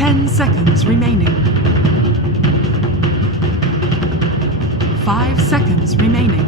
10 seconds remaining. 5 seconds remaining.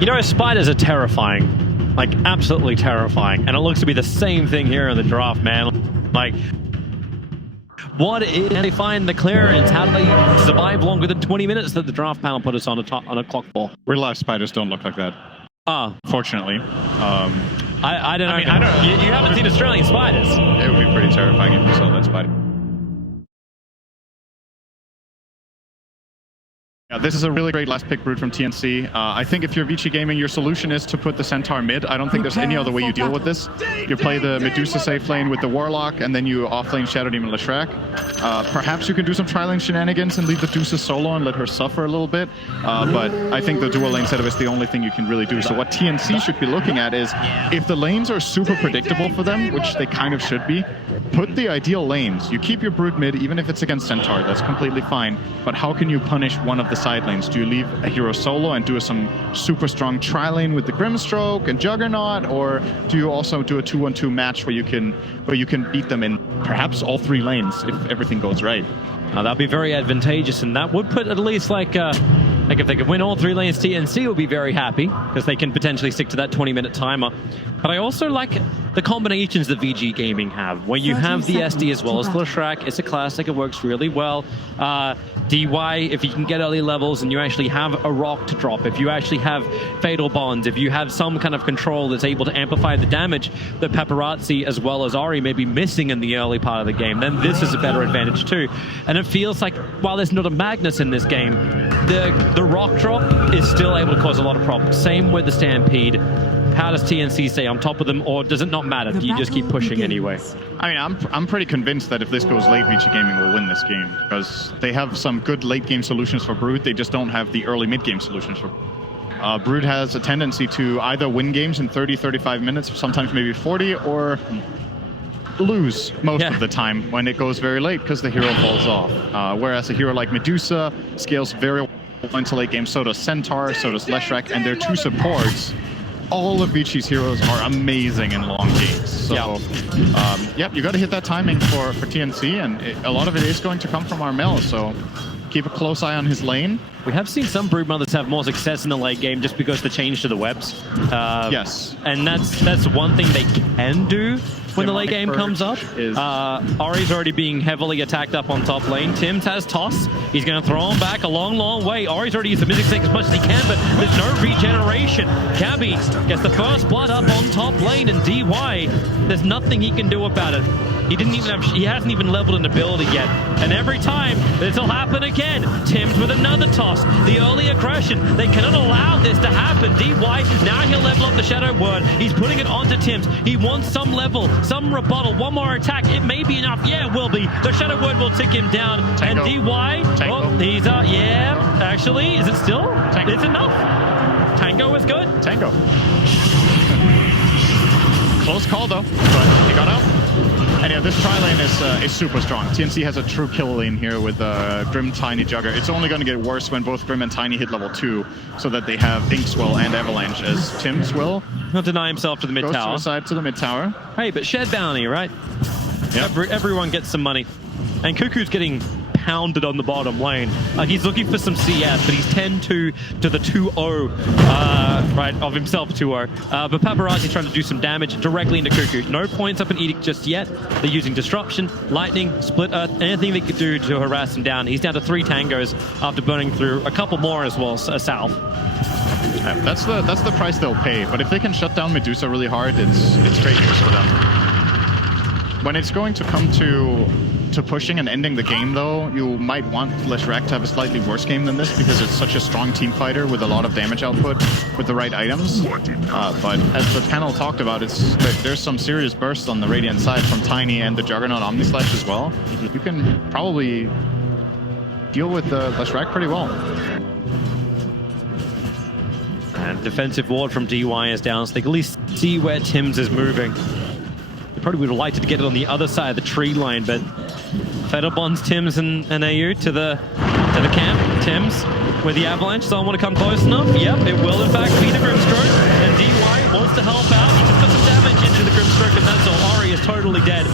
You know, spiders are terrifying, like absolutely terrifying, and it looks to be the same thing here in the draft, man. Like, what is, how do they find the clearance? How do they survive longer than 20 minutes that the draft panel put us on a clock for? Real life spiders don't look like that. Fortunately. I don't know. I don't know. You haven't seen Australian spiders. It would be pretty terrifying if you saw that spider. This is a really great last pick Brood from TNC. I think if you're Vici Gaming, your solution is to put the Centaur mid. I don't think there's any other way you deal with this. You play the Medusa safe lane with the Warlock, and then you offlane Shadow Demon Leshrac. Perhaps you can do some tri-lane shenanigans and leave the Medusa solo and let her suffer a little bit. But I think the dual lane setup is the only thing you can really do. So what TNC should be looking at is, if the lanes are super predictable for them, which they kind of should be, put the ideal lanes. You keep your Brood mid, even if it's against Centaur, that's completely fine. But how can you punish one of the side lanes? Do you leave a hero solo and do some super strong tri-lane with the Grimstroke and Juggernaut, or do you also do a 2-1-2 match where you can beat them in perhaps all 3 lanes if everything goes right? That'd be very advantageous, and that would put at least like if they could win all 3 lanes, TNC will be very happy because they can potentially stick to that 20-minute timer. But I also like the combinations that VG Gaming have, where you have the SD as well as Leshrac. It's a classic, it works really well. DY, if you can get early levels and you actually have a rock to drop, if you actually have Fatal Bonds, if you have some kind of control that's able to amplify the damage that Paparazzi as well as Ori may be missing in the early part of the game, then this is a better advantage too. And it feels like, while there's not a Magnus in this game, the rock drop is still able to cause a lot of problems. Same with the Stampede. How does TNC stay on top of them, or does it not matter? Do you just keep pushing anyway? I mean, I'm pretty convinced that if this goes late, Vici Gaming will win this game, because they have some good late game solutions for Brood. They just don't have the early mid game solutions for Brood. Has a tendency to either win games in 30-35 minutes, sometimes maybe 40, or lose most of the time when it goes very late because the hero falls off. Whereas a hero like Medusa scales very well into late game. So does Centaur, so does Leshrac, and their 2 supports. All of Vici's heroes are amazing in long games. So, you got to hit that timing for TNC, and a lot of it is going to come from Armel. So keep a close eye on his lane. We have seen some Broodmothers have more success in the late game just because the change to the webs. Yes. And that's one thing they can do when the late game comes up. Ori's already being heavily attacked up on top lane. Tim's has Toss. He's going to throw him back a long, long way. Ori's already used the Mystic Snake as much as he can, but there's no regeneration. Cabby gets the first blood up on top lane, and DY, there's nothing he can do about it. He hasn't even leveled an ability yet. And every time, this'll happen again. Tim's with another toss. The early aggression. They cannot allow this to happen. DY, now he'll level up the Shadow Word. He's putting it onto Tim's. He wants some level, some rebuttal, one more attack. It may be enough. Yeah, it will be. The Shadow Word will tick him down. Tango. And DY, oh, he's actually, is it still? Tango. It's enough. Tango is good. Tango. Close call though, but he got out. And yeah, this tri-lane is super strong. TNC has a true kill lane here with Grim, Tiny, Jugger. It's only going to get worse when both Grim and Tiny hit level 2, so that they have Inkswell and Avalanche, as Tim's will. He'll deny himself to the mid tower. Suicide to the mid tower. Hey, but shared bounty, right? Yep. Everyone gets some money. And Cuckoo's getting pounded on the bottom lane. He's looking for some CS, but he's 10-2 to the 2-0, right, of himself 2-0. But Paparazzi's trying to do some damage directly into Cuckoo. No points up in Edict just yet. They're using Disruption, Lightning, Split Earth, anything they could do to harass him down. He's down to 3 tangos after burning through a couple more as well, south. Yeah, that's the price they'll pay. But if they can shut down Medusa really hard, it's great news for them. When it's going to come to pushing and ending the game, though, you might want Leshrac to have a slightly worse game than this because it's such a strong team fighter with a lot of damage output with the right items. But as the panel talked about, there's some serious bursts on the Radiant side from Tiny and the Juggernaut Omnislash as well. You can probably deal with Leshrac pretty well. And defensive ward from DY is down, so they can at least see where Tims is moving. They probably would have liked to get it on the other side of the tree line, but Feder bonds Tims and AU to the camp. Tims with the avalanche. Someone want to come close enough? Yep, it will in fact be the Grimstroke. And DY wants to help out. He just got some damage into the Grimstroke, and that's all. Ori is totally dead.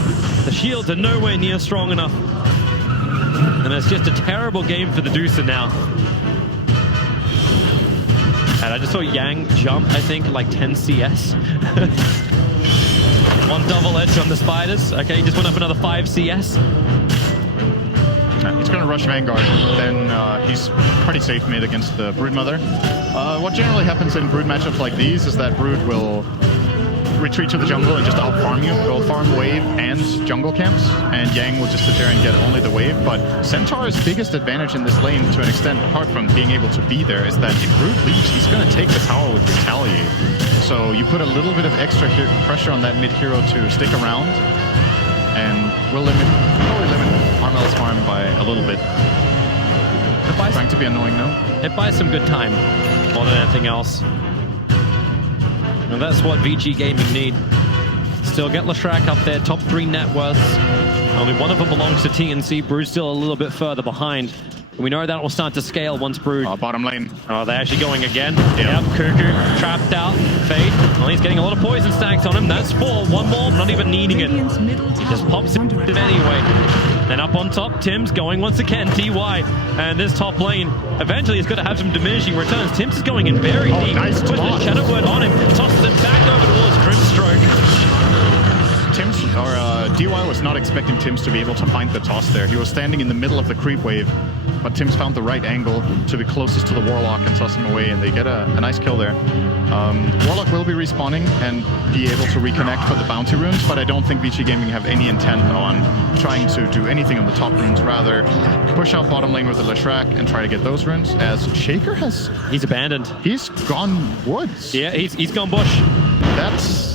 The shields are nowhere near strong enough. And it's just a terrible game for the Deucer now. And I just saw Yang jump, I think, like 10 CS. One double edge on the spiders. Okay, he just went up another 5 CS. He's going to rush Vanguard. Then he's pretty safe mid against the Broodmother. What generally happens in Brood matchups like these is that Brood will retreat to the jungle and just out-farm you. They'll farm wave and jungle camps, and Yang will just sit there and get only the wave. But Centaur's biggest advantage in this lane, to an extent, apart from being able to be there, is that if Brood leaves, he's going to take the tower with Retaliate. So you put a little bit of extra pressure on that mid-hero to stick around, and will probably limit Armel's farm by a little bit. Trying to be annoying, no? It buys some good time more than anything else. And that's what Vici Gaming need. Still get Leshrac up there, top 3 net worths. Only one of them belongs to TNC. Brood's still a little bit further behind. We know that will start to scale once Brood... bottom lane. Oh, they're actually going again. Yep, Cuckoo trapped out. Fade. Well, he's getting a lot of poison stacks on him. That's 4. One more, not even needing it. He just pops it anyway. Then up on top, Tims going once again, DY. And this top lane, eventually, is going to have some diminishing returns. Tims is going in very deep. Nice puts the Shadow Word on him, tosses him back over towards Grimstroke. DY was not expecting Tims to be able to find the toss there. He was standing in the middle of the creep wave, but Tims found the right angle to be closest to the Warlock and toss him away, and they get a nice kill there. Warlock will be respawning and be able to reconnect for the bounty runes, but I don't think Vici Gaming have any intent on trying to do anything on the top runes. Rather, push out bottom lane with the Leshrac and try to get those runes, as Shaker has... He's abandoned. He's gone woods. Yeah, he's gone bush. That's...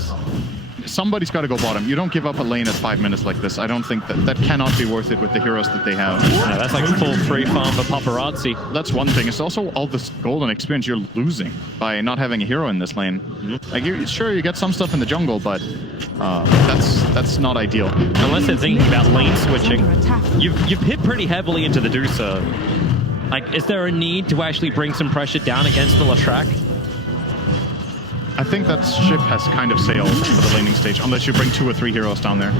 Somebody's got to go bottom. You don't give up a lane at 5 minutes like this. I don't think that cannot be worth it with the heroes that they have. Yeah, that's like full free farm for Paparazzi. That's one thing. It's also all this golden experience you're losing by not having a hero in this lane. Like, sure, you get some stuff in the jungle, but that's not ideal. Unless they're thinking about lane switching. You've hit pretty heavily into the Deucer. Like, is there a need to actually bring some pressure down against the Leshrac? I think that ship has kind of sailed for the laning stage, unless you bring 2 or 3 heroes down there.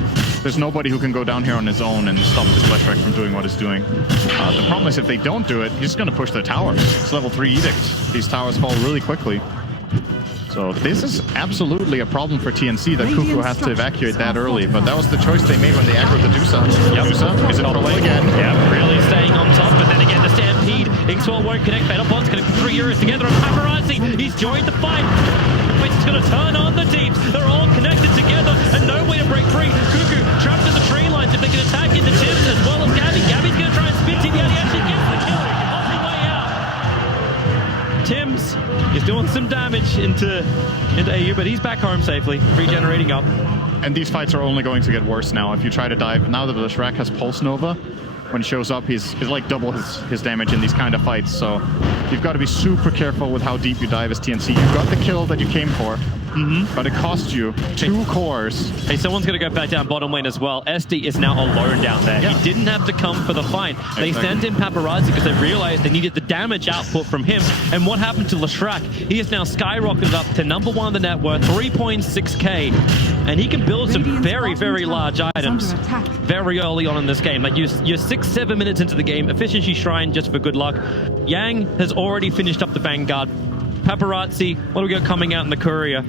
There's nobody who can go down here on his own and stop this Leshrac from doing what it's doing. The problem is if they don't do it, he's just going to push their towers. It's level 3 Edict. These towers fall really quickly. So this is absolutely a problem for TNC that Cuckoo has to evacuate that early, but that was the choice they made when they aggroed the Deucer. Yep. Deucer is in trouble again. Yeah, really staying on top, but then again the Stampede. Inkswell won't connect. Federbond's going to 3 heroes together on Paparazzi. He's joined the fight. Which is going to turn on the deeps. They're all connected together and no way to break free. Cuckoo trapped in the tree lines. If they can attack into Tims as well as Gabby. Gabby's going to try and spin TV out. He actually gets the kill on the way out. Tims is doing some damage into AU, but he's back home safely, regenerating up. And these fights are only going to get worse now. If you try to dive, now that the Leshrac has Pulse Nova, when he shows up, he's like double his damage in these kind of fights. So you've got to be super careful with how deep you dive as TNC. You've got the kill that you came for, but it cost you 2 cores. Hey, someone's going to go back down bottom lane as well. SD is now alone down there. Yeah. He didn't have to come for the fight. They sent in Paparazzi because they realized they needed the damage output from him. And what happened to Leshrac? He is now skyrocketed up to number 1 in the net worth, 3.6k. And he can build some very, very large items very early on in this game. Like you're 6-7 minutes into the game. Efficiency Shrine just for good luck. Yang has already finished up the Vanguard. Paparazzi, what do we got coming out in the Courier?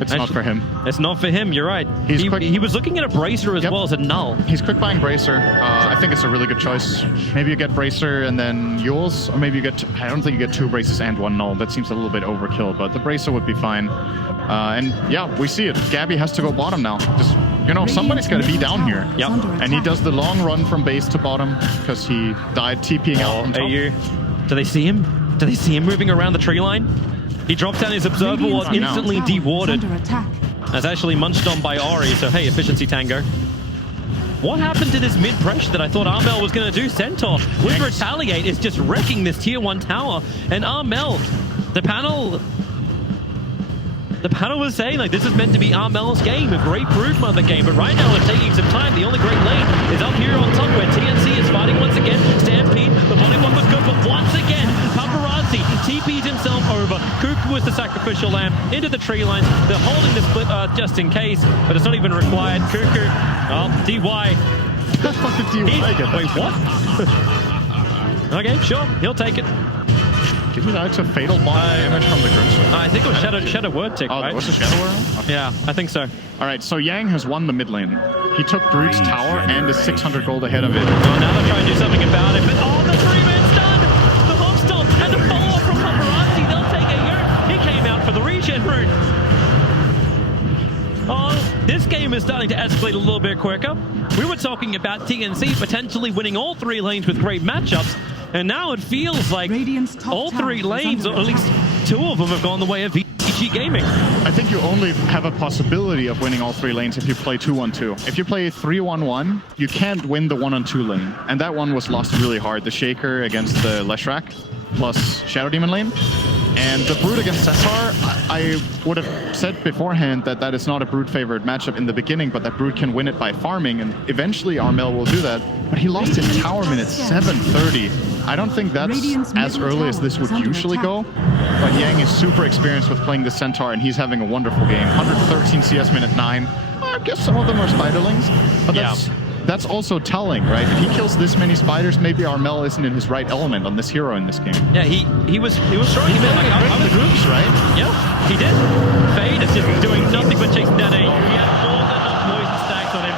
It's not for him. It's not for him, you're right. He was looking at a Bracer as well as a Null. He's quick buying Bracer. I think it's a really good choice. Maybe you get Bracer and then Yules, or maybe you get... I don't think you get 2 Bracers and 1 Null. That seems a little bit overkill, but the Bracer would be fine. And yeah, we see it. Gabby has to go bottom now. Just, you know, somebody's got to be down here. Yep. And he does the long run from base to bottom because he died TPing out on top. AU. Do they see him? Do they see him moving around the tree line? He dropped down his observer ward, instantly dewarded. That's actually munched on by Ori, so hey, efficiency tango. What happened to this mid-pressure that I thought Armel was going to do? Centaur with Retaliate is just wrecking this tier 1 tower. And Armel, the panel was saying, like, this is meant to be Armel's game, a great Broodmother game, but right now it's taking some time. The only great lane is up here on top where TNC is fighting once again. Stampede, the body block was good, but once again, Paparazzi TP'd himself over. Cuckoo was the sacrificial lamb into the tree lines. They're holding the split earth just in case, but it's not even required. Cuckoo, oh, DY. Wait, what? Okay, sure, he'll take it. Did he die to fatal bond damage from the Grimstone? I think it was Shadow Word Tick, right? Oh, was it Shadow Word? Okay. Yeah, I think so. All right, so Yang has won the mid lane. He took Brood's tower and is 600 gold ahead of it. Oh, now they're trying to do something about it, but oh, the 3-man's done! The hook stomp and the follow-up from Paparazzi. They'll take a year. He came out for the regen rune. Oh, this game is starting to escalate a little bit quicker. We were talking about TNC potentially winning all 3 lanes with great matchups. And now it feels like all 3 lanes, or at least 2 of them, have gone the way of Vici Gaming. I think you only have a possibility of winning all 3 lanes if you play 2-1-2. If you play 3-1-1, you can't win the 1-on-2 lane. And that one was lost really hard. The Shaker against the Leshrac plus Shadow Demon lane. And the Brood against Centaur, I would have said beforehand that that is not a Brood favored matchup in the beginning, but that Brood can win it by farming, and eventually Armel will do that. But he lost his tower min at 730. I don't think that's as early as this would usually go, but Yang is super experienced with playing the Centaur, and he's having a wonderful game. 113 CS min at 9. I guess some of them are Spiderlings, but that's also telling, right? If he kills this many spiders, maybe Armel isn't in his right element on this hero in this game. Yeah, he was throwing him in like the groups, right? Yeah, he did. Fade is just doing nothing but chasing down AU. He had more than enough poison stacks on him.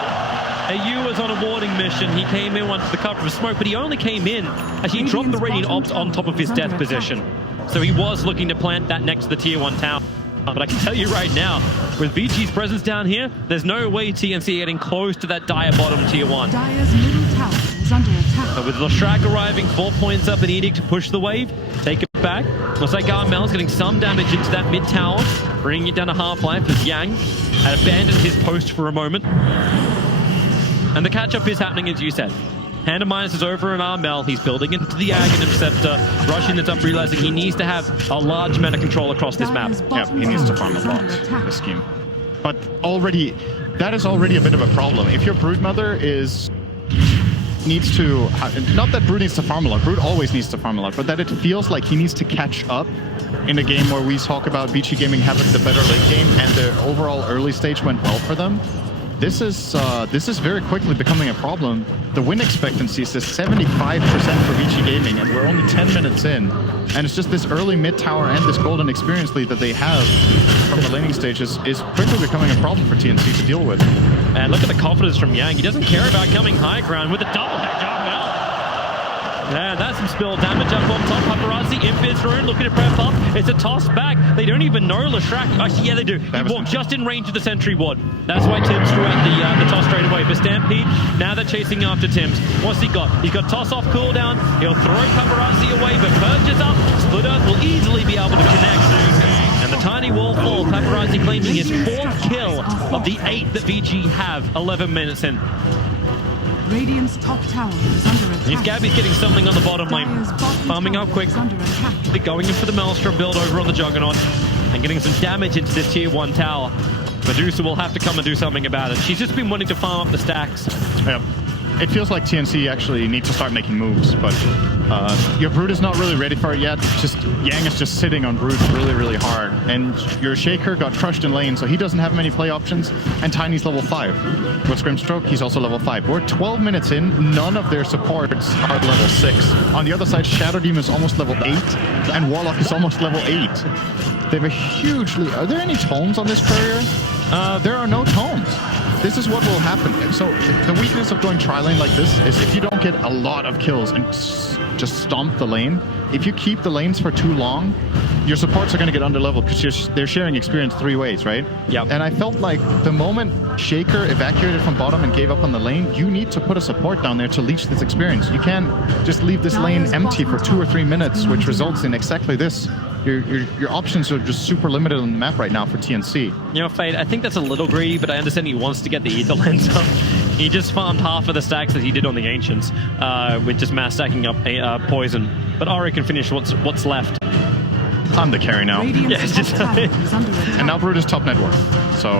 AU was on a warding mission. He came in once the cover of smoke, but he only came in as he dropped the Radiant Ops on top of his death position. So he was looking to plant that next to the tier 1 tower. But I can tell you right now, with Vici's presence down here, there's no way TNC getting close to that dire bottom tier 1. Dire's middle tower is under attack. But with Leshrac arriving, 4 points up and Edict to push the wave, take it back. Looks like Armel's getting some damage into that mid tower, bringing it down to half-life as Yang had abandoned his post for a moment. And the catch-up is happening, as you said. Hand of Minus is over on Armel. He's building into the Aghanim Scepter, rushing it up, realizing he needs to have a large amount of control across this map. Yeah, he needs to farm a lot, this scheme. But already, that is already a bit of a problem. If your Broodmother needs to, not that Brood needs to farm a lot, Brood always needs to farm a lot, but that it feels like he needs to catch up in a game where we talk about Vici Gaming having the better late game and the overall early stage went well for them. This is very quickly becoming a problem. The win expectancy is 75% for Vici Gaming, and we're only 10 minutes in. And it's just this early mid tower and this golden experience lead that they have from the laning stages is quickly becoming a problem for TNC to deal with. And look at the confidence from Yang. He doesn't care about coming high ground with a double head job. And that's some spill damage up on top. Paparazzi, Invis Rune looking to prep up. It's a toss back. They don't even know Leshrac. Actually, yeah, they do. He walked just in range of the sentry ward. That's why Tims threw out the toss straight away. For Stampede, now they're chasing after Tims. What's he got? He's got toss off cooldown. He'll throw Paparazzi away, but Purges up. Split Earth will easily be able to connect. And the tiny wall fall. Paparazzi claiming his 4th kill of the 8 that VG have 11 minutes in. Radiant's top tower is under attack. Gabby's getting something on the bottom lane. Farming up quick. They're going in for the Maelstrom build over on the Juggernaut. and getting some damage into this tier 1 tower. Medusa will have to come and do something about it. She's just been wanting to farm up the stacks. Yep. It feels like TNC actually need to start making moves, but your Brood is not really ready for it yet. Just Yang is just sitting on Brood really, really hard. And your Shaker got crushed in lane, so he doesn't have many play options. And Tiny's level 5. With Scrimstroke, he's also level 5. We're 12 minutes in, none of their supports are level 6. On the other side, Shadow Demon is almost level 8, and Warlock is almost level 8. They have a huge lead. Are there any tomes on this courier? There are no tomes. This is what will happen. So the weakness of going tri-lane like this is if you don't get a lot of kills and just stomp the lane, if you keep the lanes for too long, your supports are going to get underleveled because they're sharing experience 3 ways, right? Yeah. And I felt like the moment Shaker evacuated from bottom and gave up on the lane, you need to put a support down there to leech this experience. You can't just leave this lane empty for 2 or 3 minutes, which results in exactly this. Your options are just super limited on the map right now for TNC. You know, Fade, I think that's a little greedy, but I understand he wants to get the Ether Lens up. He just farmed half of the stacks that he did on the Ancients, with just mass stacking up poison. But Ori can finish what's left. I'm the carry now. Radiant's just top tower is under attack. And now Brood is top net worth. So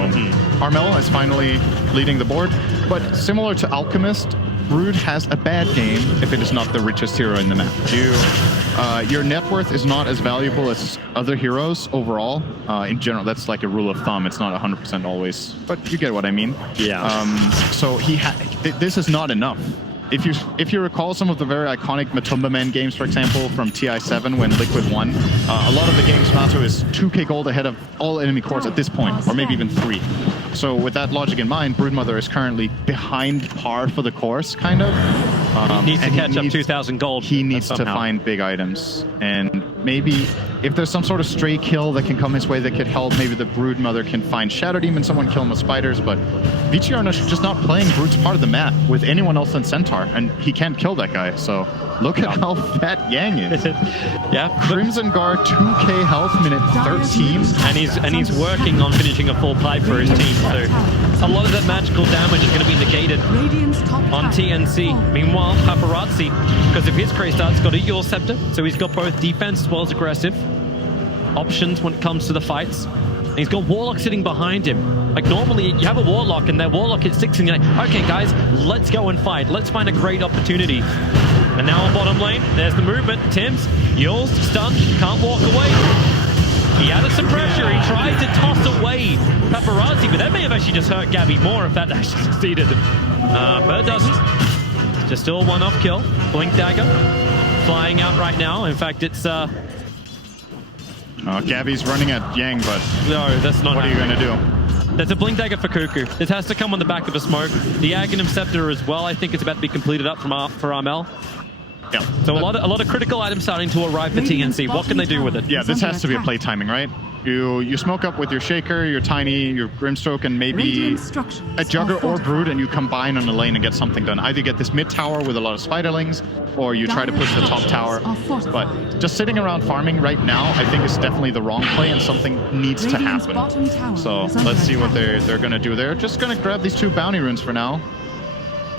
Armel is finally leading the board. But similar to Alchemist, Brood has a bad game if it is not the richest hero in the map. Your net worth is not as valuable as other heroes overall. In general, that's like a rule of thumb. It's not 100% always, but you get what I mean. Yeah. So this is not enough. If you recall some of the very iconic Matumba Man games, for example, from TI7 when Liquid won, a lot of the games Mato is 2k gold ahead of all enemy cores at this point, or maybe even 3. So with that logic in mind, Broodmother is currently behind par for the course, kind of. He needs to catch up 2,000 gold. He needs to find big items. And maybe if there's some sort of stray kill that can come his way that could help, maybe the Broodmother can find Shadow Demon, someone kill him with spiders, but Vici are just not playing Brood's part of the map with anyone else than Centaur, and he can't kill that guy, so look at how fat Yang is. Yeah. Crimson Guard, 2k health, minute 13. And he's working on finishing a full pipe for his team, so a lot of that magical damage is going to be negated on TNC. Meanwhile, Paparazzi, because of his Cray start's got a Eul Scepter, so he's got both defense as well as aggressive options when it comes to the fights. And he's got Warlock sitting behind him. Like normally you have a Warlock and that Warlock hits 6 and you're like, okay guys, let's go and fight. Let's find a great opportunity. And now on bottom lane, there's the movement. Tim's, Eul's stunned, can't walk away. He added some pressure. He tried to toss away Paparazzi, but that may have actually just hurt Gabby more if that actually succeeded. But it doesn't. Just still a one-off kill. Blink Dagger flying out right now. In fact, it's... Gabby's running at Yang, but no, that's not what are you going to do? There's a Blink Dagger for Cuckoo. This has to come on the back of a smoke. The Aghanim Scepter as well, I think it's about to be completed up for Armel. Yeah. So a lot of critical items starting to arrive for TNC. What can they do with it? Yeah, this has to be a play timing, right? You smoke up with your Shaker, your Tiny, your Grimstroke, and maybe a Jugger or Brood, and you combine on the lane and get something done. Either get this mid tower with a lot of Spiderlings, or you try to push the top tower. But just sitting around farming right now, I think is definitely the wrong play, and something needs to happen. So let's see what they're going to do. They're just going to grab these 2 bounty runes for now.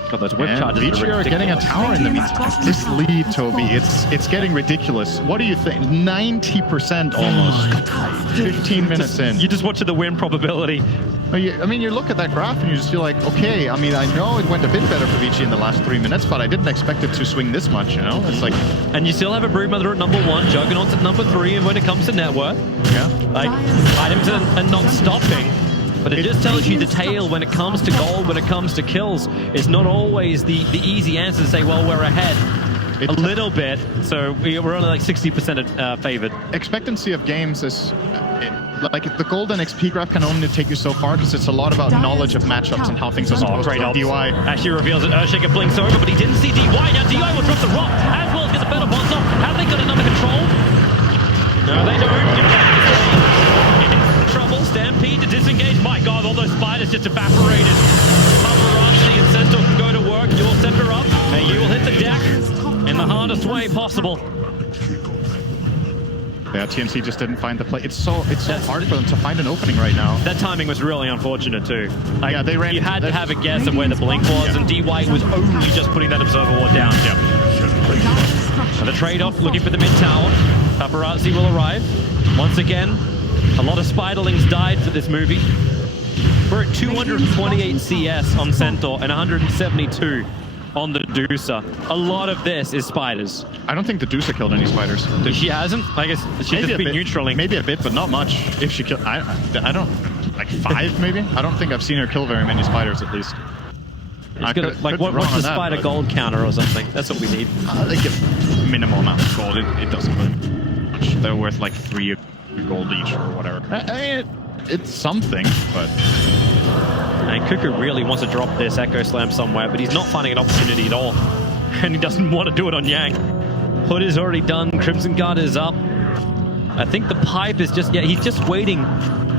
God, those whip charges Vici are getting a tower in the meantime. This lead, Toby, it's getting ridiculous. What do you think? 90% almost. 15 minutes in. You just watch the win probability. I mean, you look at that graph and you just feel like, okay, I mean, I know it went a bit better for Vici in the last 3 minutes, but I didn't expect it to swing this much, you know? It's like... And you still have a Broodmother at number 1, Juggernauts at number 3, and when it comes to net worth, like, items are not stopping. But it just tells you the tail when it comes to gold, when it comes to kills. It's not always the easy answer to say, well, we're ahead a little bit. So we're only like 60% favored. Expectancy of games is... like the golden XP graph can only take you so far because it's a lot about knowledge of matchups and how things are supposed to go. DY actually reveals that Earthshaker blinks over, but he didn't see DY. Now DY will drop the rock as well as get the better bots off. Have they got it under control? No, they don't. Trouble, Stampede to disengage. My God, all those spiders just evaporated. Paparazzi and Centaur can go to work. You'll set her up, and you will hit the deck in the hardest way possible. Yeah, TNC just didn't find the play. It's so hard for them to find an opening right now. That timing was really unfortunate too. Like, yeah, they ran. You had to have a guess of where the blink was, and DY was only just putting that observer ward down. And the trade-off, looking for the mid tower. Paparazzi will arrive once again. A lot of spiderlings died for this movie. We're at 228 CS on Centaur and 172 on the Dusa. A lot of this is spiders. I don't think the Dusa killed any spiders. She hasn't? I guess she's just been neutraling. Maybe a bit, but not much. If she killed, I don't, like 5 maybe? I don't think I've seen her kill very many spiders at least. What's the spider gold counter or something? That's what we need. They give minimal amount of gold. It doesn't really much. They're worth like 3 gold each or whatever. It's something, but... And Cuckoo really wants to drop this Echo Slam somewhere, but he's not finding an opportunity at all. And he doesn't want to do it on Yang. Hood is already done. Crimson Guard is up. I think the pipe is just... Yeah, he's just waiting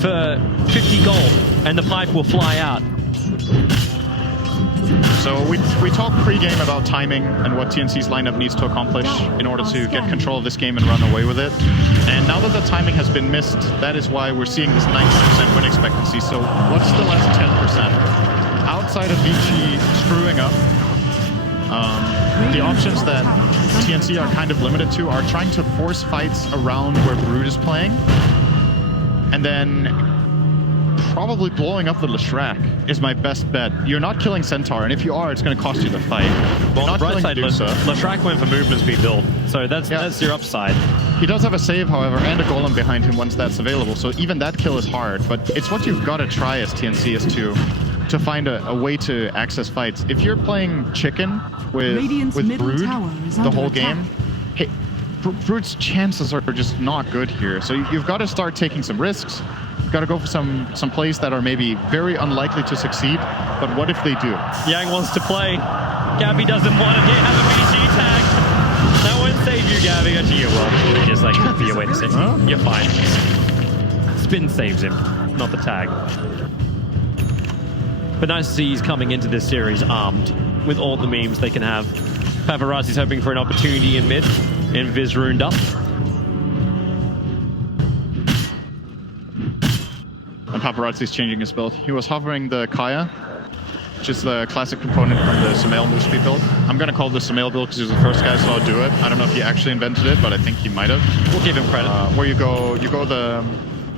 for 50 gold, and the pipe will fly out. So we talked pre-game about timing and what TNC's lineup needs to accomplish in order to get control of this game and run away with it. And now that the timing has been missed, that is why we're seeing this 90% win expectancy. So what's the last 10%? Outside of Vici screwing up, the options that TNC are kind of limited to are trying to force fights around where Brood is playing, and then probably blowing up the Leshrac is my best bet. You're not killing Centaur, and if you are, it's going to cost you the fight. Well, on the bright side, Leshrac went for movement speed build, so that's your upside. He does have a save, however, and a golem behind him once that's available, so even that kill is hard, but it's what you've got to try as TNC is to find a way to access fights. If you're playing chicken with Brood the whole game, hey, Brood's chances are just not good here, so you've got to start taking some risks. Got to go for some plays that are maybe very unlikely to succeed, but what if they do? Yang wants to play. Gabby doesn't want to have a BG tag. That won't save you, Gabby. Actually, you will. Just like be a way to save him. You're fine. Spin saves him, not the tag. But nice to see he's coming into this series armed with all the memes they can have. Paparazzi's hoping for an opportunity in mid, and Viz ruined up. And Paparazzi's changing his build. He was hovering the Kaya, which is the classic component from the Sumail move speed build. I'm going to call this Sumail build because he was the first guy I saw do it. I don't know if he actually invented it, but I think he might have. We'll give him credit. Where you go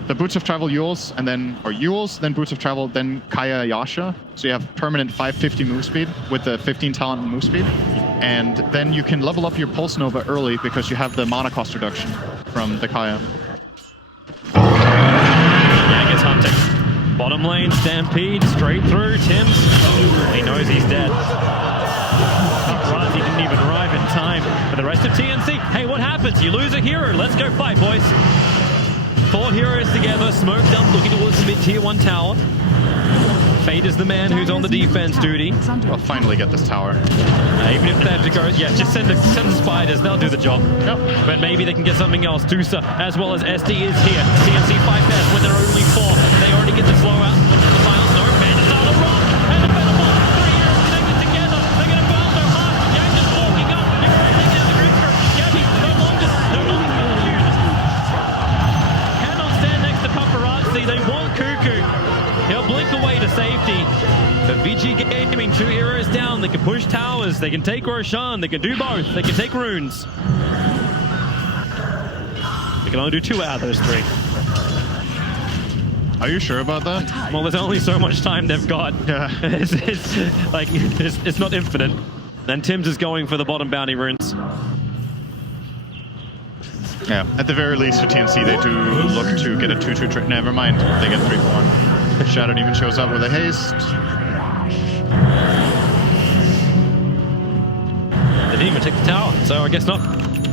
the Boots of Travel Yules, and then, or Yules, then Boots of Travel, then Kaya Yasha. So you have permanent 550 move speed with the 15 talent and move speed. And then you can level up your Pulse Nova early because you have the mana cost reduction from the Kaya. Yang is hunting. Bottom lane, Stampede, straight through. Tim's. He knows he's dead. He didn't even arrive in time for the rest of TNC. Hey, what happens? You lose a hero. Let's go fight, boys. 4 heroes together, smoked up, looking towards the mid-tier 1 tower. Fate is the man who's on the defense duty. We'll finally get this tower. Even if they have to go, just send the spiders, they'll do the job. Yep. But maybe they can get something else. Dusa, as well as SD is here. TNC fight best when there are only 4. They already get the slow out. The finals, no, bandits on the run. And the better ball, 3 heroes connected together. They're going to bounce their heart. Yang just walking up. You're already taking out the group stroke. Gabby, no longer cannot stand next to Paparazzi. They want Cuckoo. He'll blink away to safety. But Vici Gaming, 2 heroes down. They can push towers. They can take Roshan. They can do both. They can take runes. They can only do 2 out of those 3. Are you sure about that? Well, there's only so much time they've got. Yeah. It's not infinite. And Tim's is going for the bottom bounty runes. Yeah, at the very least for TNC, they do look to get a 2-2 trick. Never mind, they get 3-1. Shadow even shows up with a haste. They didn't even take the tower, so I guess not.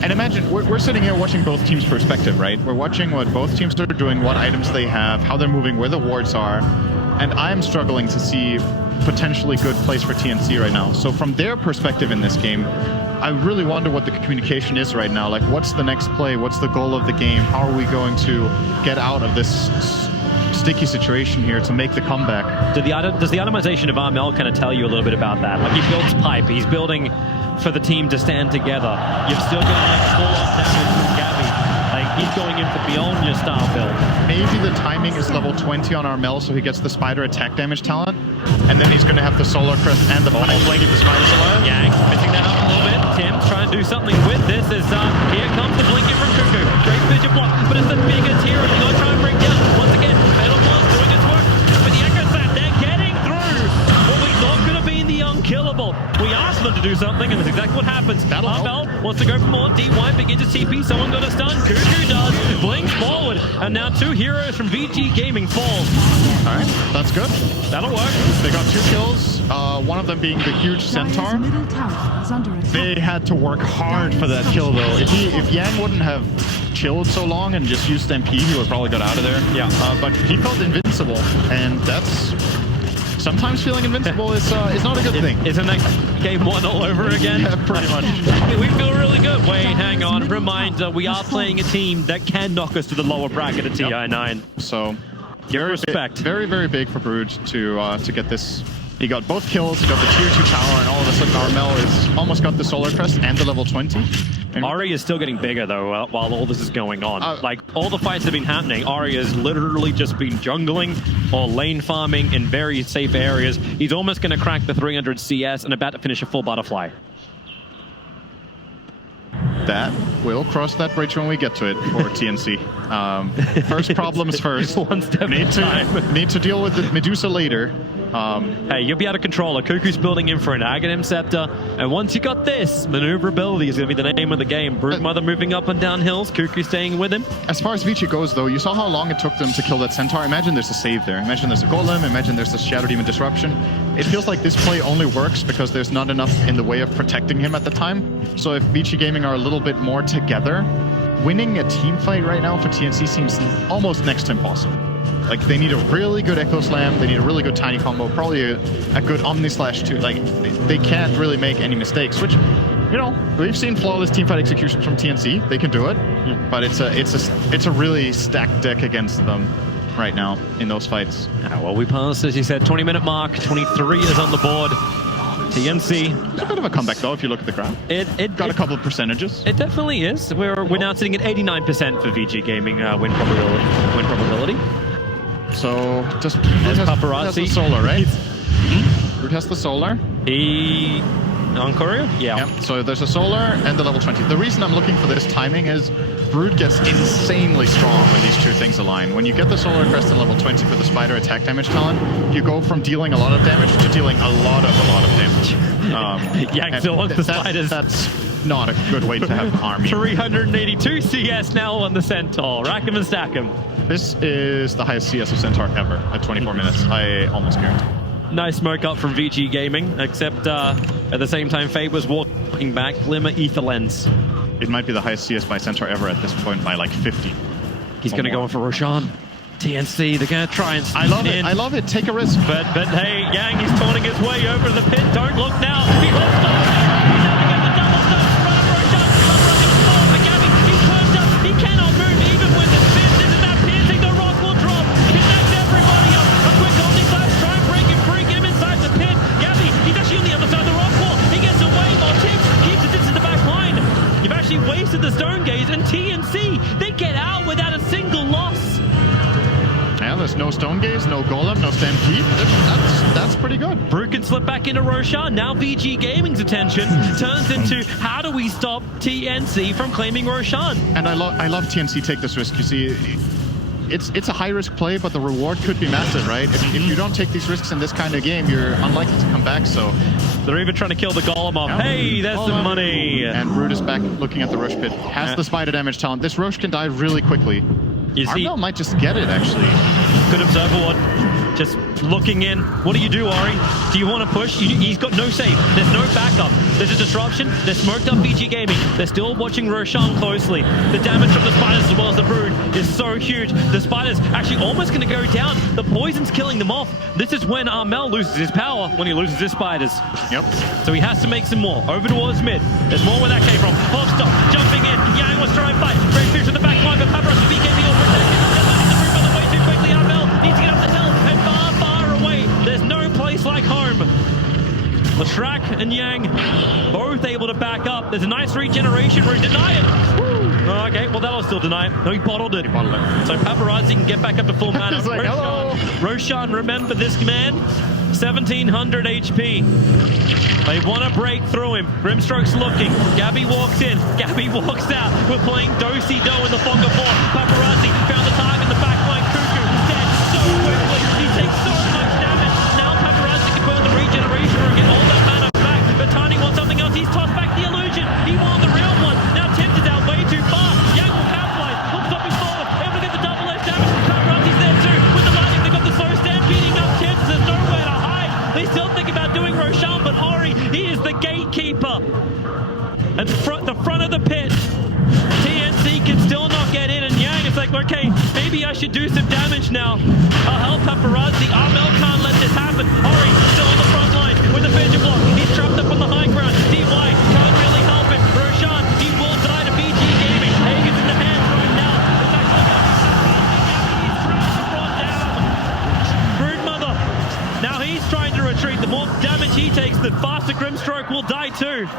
And imagine, we're sitting here watching both teams' perspective, right? We're watching what both teams are doing, what items they have, how they're moving, where the wards are. And I'm struggling to see potentially good plays for TNC right now. So from their perspective in this game, I really wonder what the communication is right now. Like, what's the next play? What's the goal of the game? How are we going to get out of this sticky situation here to make the comeback? Does the itemization of Armel kind of tell you a little bit about that? Like, he builds pipe, he's building for the team to stand together. You've still got like full damage from Gabby. Like, he's going in for beyond your style build. Maybe the timing is level 20 on Armel, so he gets the spider attack damage talent, and then he's going to have the solar crest and the pipe to keep the spiders alive. Yang missing that up a little bit. Tim's trying to do something with this as here comes the blinking from Cuckoo. Great vision block, but it's the biggest hero. He's going to try and bring down unkillable. We asked them to do something, and that's exactly what happens. Armel wants to go for more. D1 begins to TP. Someone got a stun. Cuckoo does. Blinks forward. And now 2 heroes from Vici Gaming fall. All right, that's good. That'll work. They got 2 kills, one of them being the huge centaur. Middle tower is under attack. They had to work hard for that kill, though. If Yang wouldn't have chilled so long and just used MP, he would probably got out of there. Yeah. But he felt invincible, and that's... Sometimes feeling invincible is not a good thing. Isn't that game 1 all over again? Yeah, pretty much. We feel really good. Wait, hang on. Reminder, we are playing a team that can knock us to the lower bracket of TI9. So, Give respect. Very, very big for Brood to get this. He got both kills, he got the tier 2 tower, and all of a sudden Armel is almost got the Solar Crest and the level 20. And Ari is still getting bigger, though, while all this is going on. Like, all the fights have been happening. Ari has literally just been jungling or lane farming in very safe areas. He's almost going to crack the 300 CS and about to finish a full butterfly. that we'll cross that bridge when we get to it for TNC. First problems first. One step at a time. Need to deal with the Medusa later. Hey, you'll be able to control it. Cuckoo's building in for an Aghanim Scepter, and once you got this, maneuverability is going to be the name of the game. Broodmother moving up and down hills, Cuckoo staying with him. As far as Vici goes, though, you saw how long it took them to kill that Centaur. Imagine there's a save there. Imagine there's a Golem. Imagine there's a Shadow Demon Disruption. It feels like this play only works because there's not enough in the way of protecting him at the time. So if Vici Gaming are a little bit more together, winning a team fight right now for TNC seems almost next to impossible. Like, they need a really good Echo Slam, they need a really good Tiny Combo, probably a good Omni Slash too. Like, they can't really make any mistakes, which, you know, we've seen flawless teamfight execution from TNC. They can do it, but it's a really stacked deck against them right now in those fights. Well, we passed, as you said, 20-minute mark, 23 is on the board. TNC. It's a bit of a comeback, though, if you look at the graph. It got a couple of percentages. It definitely is. We're now sitting at 89% for Vici Gaming win probability. So, just Paparazzi. has the solar, right? Brood has the solar. He... on Courier? Yeah. So there's a solar and the level 20. The reason I'm looking for this timing is Brood gets insanely strong when these two things align. When you get the solar crest and level 20 for the spider attack damage talent, you go from dealing a lot of damage to dealing a lot of damage. Yeah, still wants the spiders. That's not a good way to have an army. 382 CS now on the Centaur. Rack him and stack him. This is the highest CS of Centaur ever at 24 minutes. I almost guarantee. Nice smoke up from Vici Gaming, except at the same time, Fade was walking back. Glimmer Ether Lens. It might be the highest CS by Centaur ever at this point by like 50. He's going to go in for Roshan. TNC, they're going to try and sneak in. I love it. Take a risk. But hey, Yang, he's taunting his way over to the pit. Don't look now. He looks up. He's going to get the double stun. Run up Roshan. Running forward for Gabby. He's closed up. He cannot move even with the spin. This is that piercing. The rock will drop. Connect everybody up. A quick Omni Slash. Try and break him inside the pit. Gabby, he's actually on the other side of the rock wall. He gets away. More ticks. Keeps it in the back line. You've actually wasted the Stone Gaze, and TNC, they get out without a single loss. Yeah, there's no Stone Gaze, no Golem, no Stampede. That's pretty good. Brood can slip back into Roshan. Now VG Gaming's attention turns into how do we stop TNC from claiming Roshan? And I love TNC take this risk. You see, it's a high-risk play, but the reward could be massive, right? If you don't take these risks in this kind of game, you're unlikely to come back, so... They're even trying to kill the Golem off. Yeah. Hey, there's some money! And Brood is back looking at the Roche pit. Has the spider damage talent. This Roche can die really quickly. You see, Armel might just get it, actually. Good observer ward. Just looking in. What do you do, Ari? Do you want to push? He's got no save. There's no backup. There's a disruption. They're smoked up VG Gaming. They're still watching Roshan closely. The damage from the spiders as well as the Brood is so huge. The spiders actually almost going to go down. The poison's killing them off. This is when Armel loses his power, when he loses his spiders. Yep. So he has to make some more. Over towards mid. There's more where that came from. Hogstop jumping in. Yang was trying to fight. Great fish in the back line, but Paparazzi is getting all protected. Way too quickly. Armel needs to get up the hill and far away. There's no place like home. Lashrak and Yang both able to back up. There's a nice regeneration route. Deny it. Woo. Okay, well that'll still deny it. No, he bottled it. So Paparazzi can get back up to full mana. Like, Roshan, remember this man? 1700 HP. They want to break through him. Grimstroke's looking. Gabby walks in. Gabby walks out. We're playing Do-Si-Do in the Fogger 4. Paparazzi found the target in the back line. Cuckoo dead so quickly. He takes so much damage. Now Paparazzi can burn the regeneration or get all that mana. once. He's tossed back the illusion. He won the real one. Now Tims is out way too far. Yang will capitalize. Looks up his forward. Able to get the double edge damage. Paparazzi's there too. With the lightning, they've got the slow stand beating up Tims. There's nowhere to hide. They still think about doing Roshan, but Ori, he is the gatekeeper. At the front of the pit. TNC can still not get in, and Yang is like, okay, maybe I should do some damage now. I'll help Paparazzi. Armel can't let this happen. Ori still on the front line with the Vici block. He's trapped up on the high ground. DY can't really help him. Roshan, he will die to BG Gaming. Hagen's in the hands right now. He's Broodmother. Now he's trying to retreat. The more damage he takes, the faster Grimstroke will die too.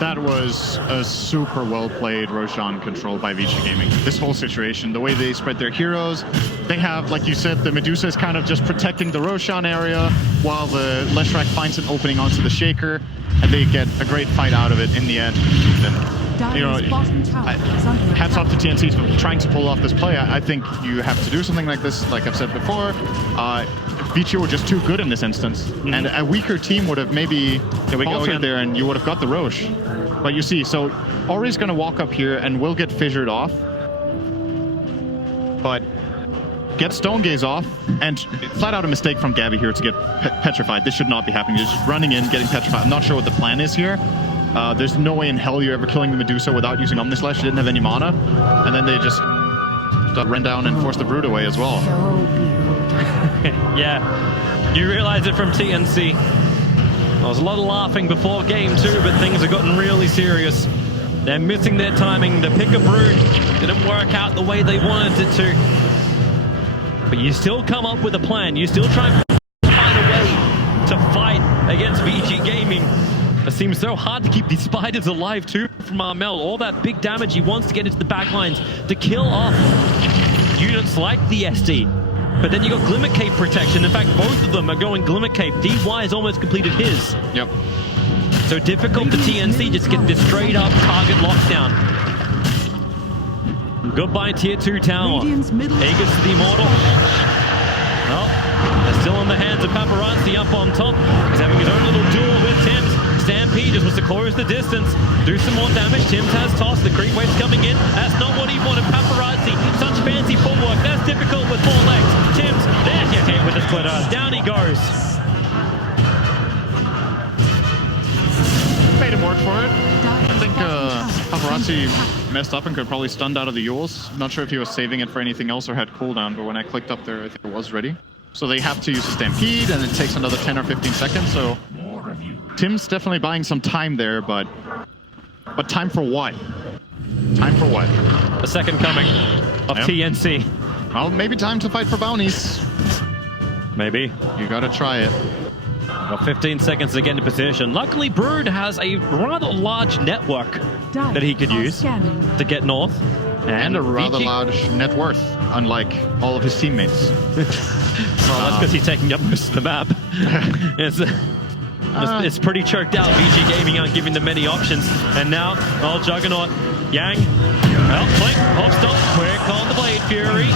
That was a super well-played Roshan control by Vici Gaming. This whole situation, the way they spread their heroes, they have, like you said, the Medusa is kind of just protecting the Roshan area, while the Leshrac finds an opening onto the Shaker, and they get a great fight out of it in the end. And, you know, hats off to TNC for trying to pull off this play. I think you have to do something like this, like I've said before. Vici were just too good in this instance, and a weaker team would have maybe faltered there, and you would have got the Roche. But you see, so Ori's going to walk up here and will get fissured off, but get Stone Gaze off, and flat out a mistake from Gabby here to get petrified. This should not be happening. He's just running in, getting petrified. I'm not sure what the plan is here. There's no way in hell you're ever killing the Medusa without using Omnislash. She didn't have any mana, and then they just ran down and forced the Brood away as well. Yeah, you realize it from TNC. There was a lot of laughing before game 2, but things have gotten really serious. They're missing their timing. The pick of Brood didn't work out the way they wanted it to. But you still come up with a plan. You still try and find a way to fight against VG Gaming. It seems so hard to keep these spiders alive too from Armel. All that big damage he wants to get into the backlines to kill off units like the SD. But then you got Glimmer Cape protection. In fact, both of them are going Glimmer Cape. DY has almost completed his. Yep. So difficult for TNC just to get this straight up target lockdown. Goodbye Tier 2 tower. Aegis to the Immortal. Well, they're still in the hands of Paparazzi up on top. He's having his own little duel with Tims. Stampede just wants to close the distance, do some more damage. Tims has tossed, the creep wave's coming in. That's not what he wanted. Paparazzi, such fancy footwork. That's difficult with 4 legs. Tims, there's your hit with the splitter. Down he goes. Made him work for it. I think Paparazzi messed up and could probably stunned out of the Yules. Not sure if he was saving it for anything else or had cooldown, but when I clicked up there, I think it was ready. So they have to use a Stampede, and it takes another 10 or 15 seconds, so Tim's definitely buying some time there, but time for what? Time for what? The second coming of TNC. Well, maybe time to fight for bounties. Maybe. You gotta try it. Got 15 seconds to get into position. Luckily, Brood has a rather large network that he could use to get north. And a rather large net worth, unlike all of his teammates. Well, that's because he's taking up most of the map. It's pretty choked out. VG Gaming aren't giving them many options. And now, Juggernaut, Yang, well, blink, hold stop, quick on the Blade Fury.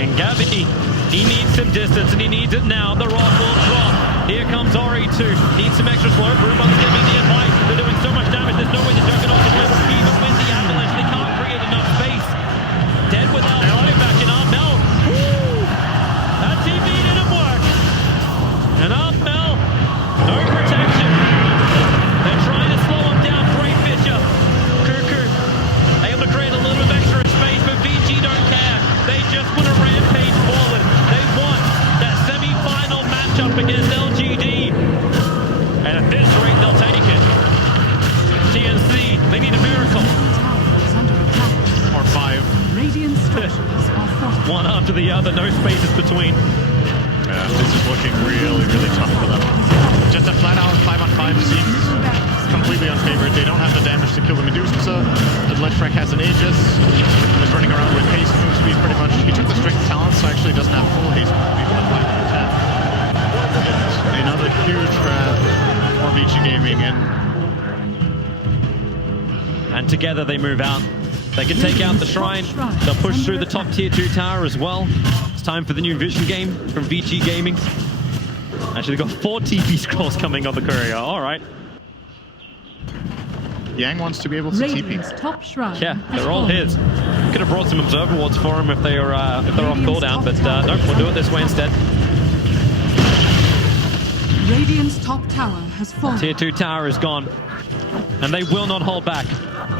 And Gabby, he needs some distance, and he needs it now. The rock will drop. Here comes Ori too. Needs some extra slow. Broodmother's giving the advice. They're doing so much damage. There's no way the Juggernaut can win. Even with the avalanche, they can't create enough space. Dead without life back in Armel. Woo! That TV didn't work. And Armel, no protection. They're trying to slow him down. Great Fisher. Cuckoo able to create a little bit of extra space, but VG don't care. They just want to rampage forward. They want that semi-final matchup against LGD. And at this rate, they'll take it. TNC, they need a miracle. Or 5. One after the other, no spaces between. Yeah, this is looking really, really tough for them. Just a flat-out 5-on-5 seems completely unfavored. They don't have the damage to kill the Medusa. The Leshrac has an Aegis. He's running around with haste move speed pretty much. He took the strict talent, so actually doesn't have full haste move speed, but 5-10. Another huge grab for Vici Gaming, and together they move out. They can take out the Shrine. They'll push through the top tier 2 tower as well. It's time for the new Vision game from VG Gaming. Actually, they've got 4 TP scrolls coming on the courier. All right. Yang wants to be able to Radiant's TP. top shrine. Yeah, has they're all fallen. his. Could have brought some observer wards for him if they're off cooldown, but nope, we'll do it this way instead. Radiant's top tower has fallen. Tier 2 tower is gone, and they will not hold back.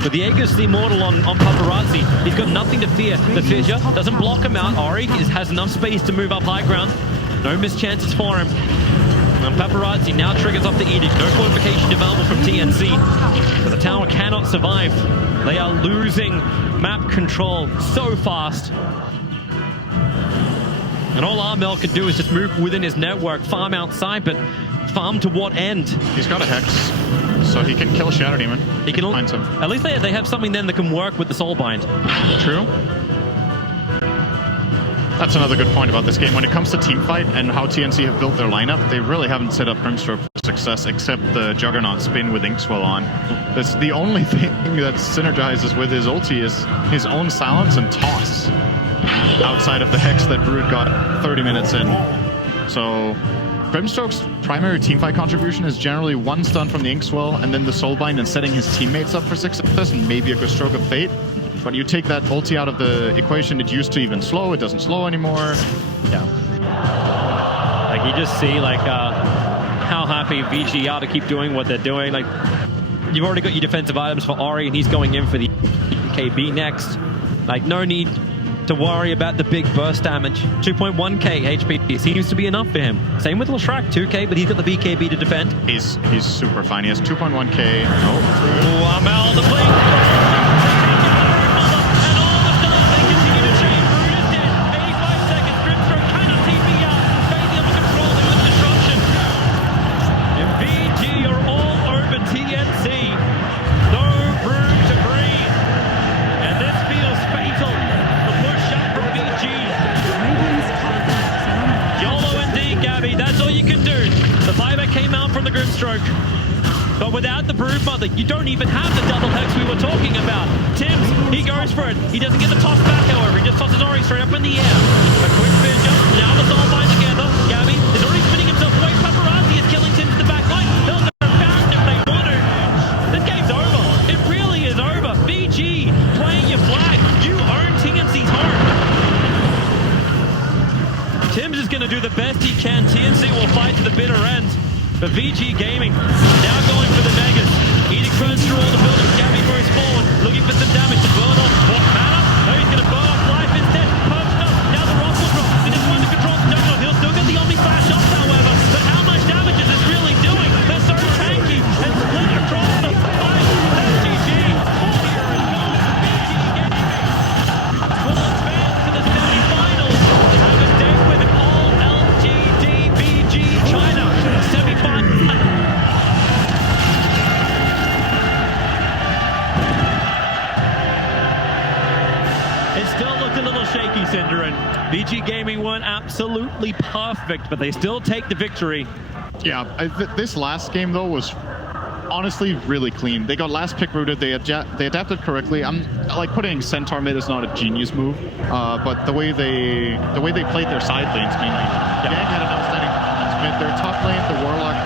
With the Aegis the Immortal on Paparazzi, he's got nothing to fear. The Fissure doesn't block him out. Ori has enough space to move up high ground. No missed chances for him. And Paparazzi now triggers off the Edict. No fortification available from TNC. But the tower cannot survive. They are losing map control so fast. And all Armel can do is just move within his network, farm outside, but farm to what end? He's got a Hex, so he can kill Shadow Demon. He can find some. At least they have something then that can work with the Soulbind. True. That's another good point about this game. When it comes to teamfight and how TNC have built their lineup, they really haven't set up Grimstroke for success except the Juggernaut spin with Inkswell on. That's the only thing that synergizes with his ulti is his own silence and toss. Outside of the Hex that Brood got 30 minutes in. So Grimstroke's primary teamfight contribution is generally one stun from the Inkswell and then the Soulbind and setting his teammates up for success and maybe a good stroke of fate. But you take that ulti out of the equation, it used to even slow, it doesn't slow anymore. Yeah. Like you just see like how happy Vici are to keep doing what they're doing. Like you've already got your defensive items for Ori and he's going in for the KB next. Like no need to worry about the big burst damage. 2.1k HP seems to be enough for him. Same with Leshrac, 2k, but he's got the BKB to defend. He's super fine. He has 2.1k. Oh, Armel the blink. And all the stuff they continue to chain. Brood is dead. 85 seconds. Grimstroke cannot TP out. Phasing up control with disruption. And VG are all over TNC. No room to breathe. And this feels fatal. YOLO indeed, Gabby. That's all you can do. The fiber came out from the Grimstroke. But without the Broodmother, you don't even have the double Hex we were talking about. Tims, he goes for it. He doesn't get the toss back, however. He just tosses Ori straight up in the air. A quick spin jump. Now the Soulbind together. Gabby is already spinning himself away. Paparazzi is killing Tims in the back line. They'll go back if they want to. This game's over. It really is over. VG playing your flag. You own TNC's home. Tims is going to do the best he can. TNC will fight to the bitter end. But VG Gaming now going for the Megas. Edict burns through all the buildings. Gabby moves forward, looking for some damage to burn off. What matter? No, he's going to burn off life instead. Poached up. Now the rock will drop. And it's one to control the Juggernaut. He'll still get the Omni Flash off, however. But how much damage is this really doing? They're so tanky and split across the fight. That's GG. Here it goes. VG Gaming will advance to the semi-finals. Have a date with an all-LGD VG China semi-final. It still looked a little shaky, Cinder, and VG Gaming weren't absolutely perfect, but they still take the victory. Yeah, this last game though was honestly really clean. They got last pick rooted, they adapted correctly. I'm like putting Centaur mid is not a genius move, but the way they played their side lanes mainly. Yang had an outstanding performance mid. Their top lane, the Warlock